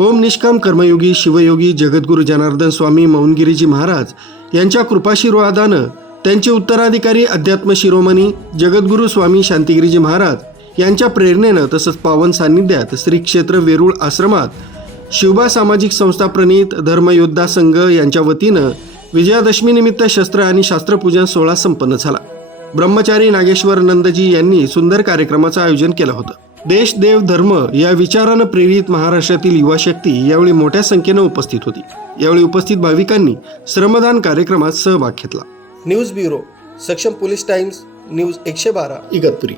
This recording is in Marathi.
ओम निष्काम कर्मयोगी शिवयोगी जगद्गुरू जनार्दन स्वामी मौनगिरीजी महाराज यांच्या कृपाशीर्वादानं त्यांचे उत्तराधिकारी अध्यात्म शिरोमणी जगद्गुरू स्वामी शांतिगिरीजी महाराज यांच्या प्रेरणेनं तसंच पावन सान्निध्यात श्री क्षेत्र वेरूळ आश्रमात शिवबा सामाजिक संस्था प्रणित धर्मयोद्धा संघ यांच्या वतीनं विजयादशमीनिमित्त शस्त्र आणि शास्त्रपूजन सोहळा संपन्न झाला. ब्रह्मचारी नागेश्वर नंदजी यांनी सुंदर कार्यक्रमाचं आयोजन केलं होतं. देश देव धर्म या विचारानं प्रेरित महाराष्ट्रातील युवा शक्ती यावेळी मोठ्या संख्येनं उपस्थित होती. यावेळी उपस्थित भाविकांनी श्रमदान कार्यक्रमात सहभाग घेतला. News bureau Saksham police times news एकशे बारा इगतपुरी.